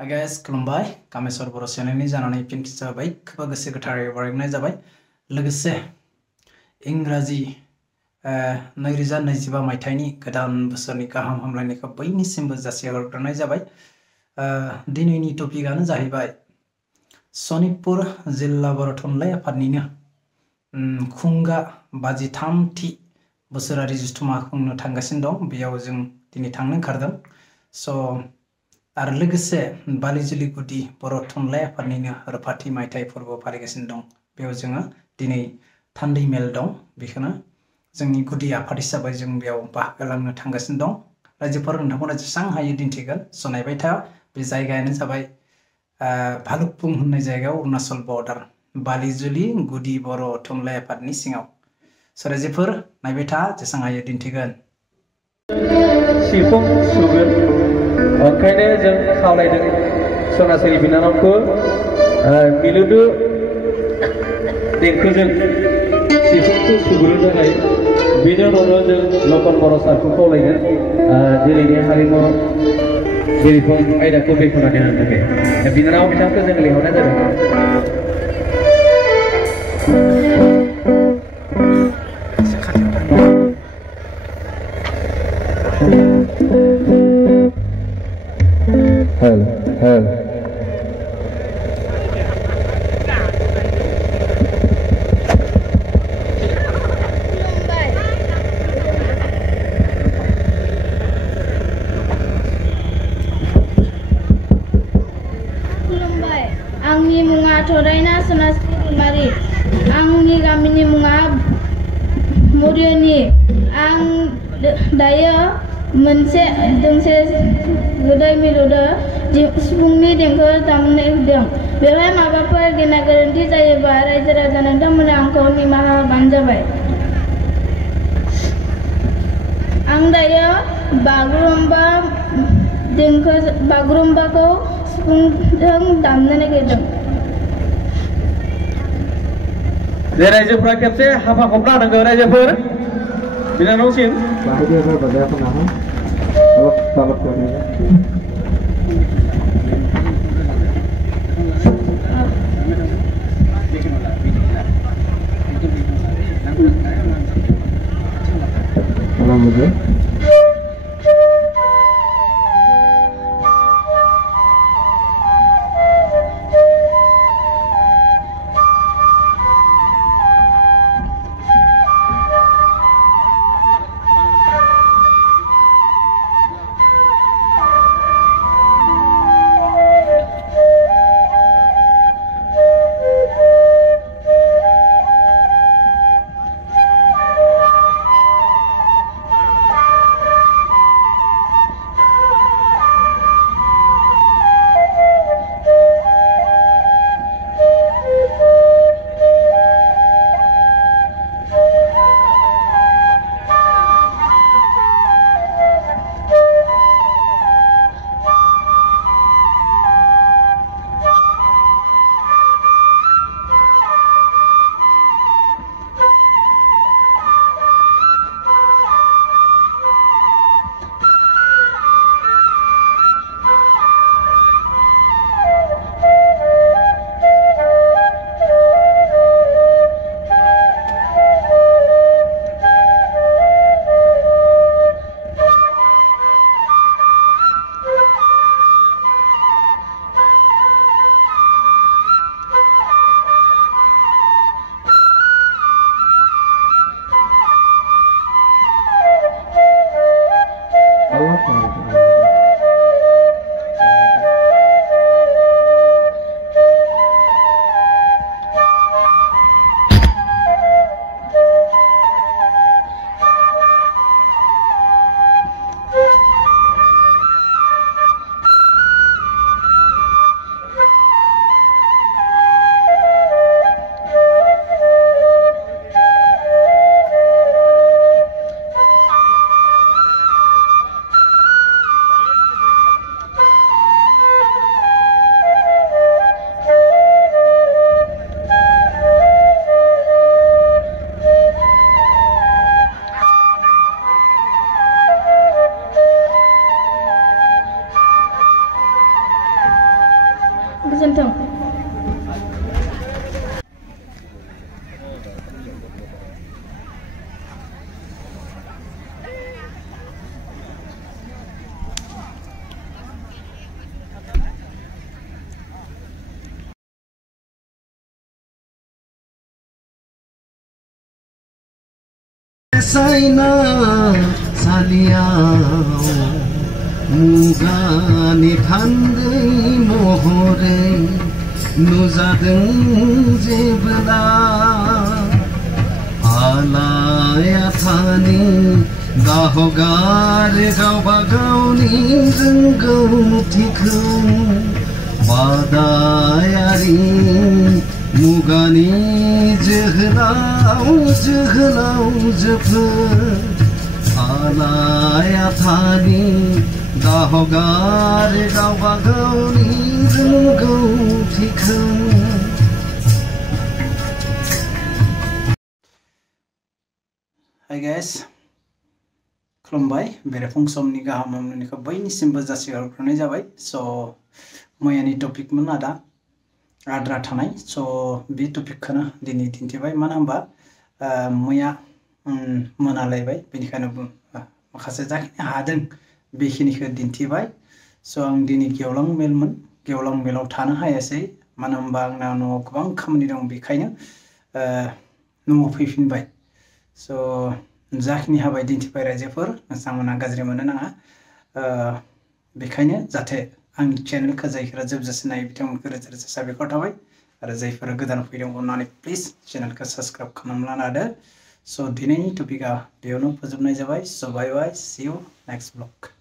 Hi guys, खुलुमबाय कामेश्वर बर' चेनेलनि जानानै फिन जाबाय खोबा गोसो गोथारै बरायनाय जाबाय लोगोसे इंराजि 2025 मायथाइनि गोदान बोसोरनि गाहाम हामलायनायखौ बयनिसिमबो जासिहरग्रोनाय जाबाय। दिनैनि टपिकआनो जाहैबाय सनितपुर जिल्ला बर' थुनलाइ आफादनिनो खुंगा 53थि बोसोरारि जुथुमा खुंनो थांगासिनो दं। बेयाव जों दिनै थांनो ओंखारदों। आरो लोगोसे बालिजुलि गुदि बर' थुनलाइ आफादनिनो रुफाथि मायथाइ फोरबो फालिगासिनो दं। बेयाव जोङो दिनै थान्दै मेल दं। बेखौनो जोंनि गुदि आफाद हिसाबै जों बेयाव बाहागो लानो थांगासिनो दं। रायजोफोर नोंथांमोना जेसेबां हायो दिन्थिगोन जनायबाय था। बे जायगायानो जाबाय भालुकपुं होननाय जायगायाव अरुणाचल बर्डार बालिजुलि गुदि बर' थुनलाइ आफादनि सिङाव। रायजोफोर नायबाय था जेसेबां हायो दिन्थिगोन। सिफुं सुगोन ओंखायनो जों खावलायदों सनासरि बिनानावखौ मिलौदो देंखोजों सिफुंखौ सुग्रोनो थाखाय बेनि उनावनो जों लखन बर' सारखौ खावलायगोन दिनैनि हारिमु बिरखं आयदाखौ बेखेवनानै होनो थाखाय बिनानाव बिथांखौ जों लिंहरनाय जादों। आंनि मुङा थरायना सनास्रि दैमारि। आंनि गामिनि मुङा मरियनि। आं दायो मोनसे दोंसे गोदै मिलौदो सिफुंनि देंखो दामनो होदों। बेवहाय माबाफोर गेना गोरोन्थि जायोबा रायजो राजा नोंथांमोना आंखौ निमाहा होबानो जाबाय। आं दायो बागुरुम्बाखौ सिफुंजों दामनो नागिरदों। दे रायजोफोरा खेबसे हाफा खबना होनांगौ रायजोफोर बिनानावसिम गोजोन्थों। साइना सालियाव मुगानि थान्दै महरै नुजादों जेब्ला आलायाफानि गाहगार गावबा गावनि रोंगौथिखौ बादायारि मुगानि जोहोलाव जोहोलावजोफोर आलायाफानि गाहगार गावबा गावनि रोंगौथिखौ Hi guys, खुलुमबाय बेरेफुं समनि गाहाम हामलायनायखौ बयनिसिमबो जासिहरग्रोनाय जाबाय। स' मैयानि टपिकमोन आद्रा थानाय बे टपिकखौनो दिनै दिन्थिबाय। मानो होनबा मैया मोनालायबाय, बेनिखायनो माखासे जाखिनि हादों बेखिनिखौ दिन्थिबाय। आं दिनै गेवलां मेलमोन, गेवलां मेलाव थानो हायासै। मानो होनबा आंना न'आव गोबां खामानि दं, बेखायनो न'आव फैफिनबाय। जाखिनि हाबाय दिन्थिबाय रायजोफोर, नोंथांमोना गाज्रि मोननो नाङा। बेखायनो जाहाथे आंनि चेनेलखौ जायफोरा जोबजासे नायो बिथांमोनखौ रोजा रोजा साबायखर थाबाय। आरो जायफोरा गोदान फैदों अननानै प्लिज चेनेलखौ साबस्क्राइब खालामना लादो। दिनैनि टपिकआ बेयावनो फोजोबनाय जाबाय। बाय बाय, सी यू नेक्स्ट ब्लग।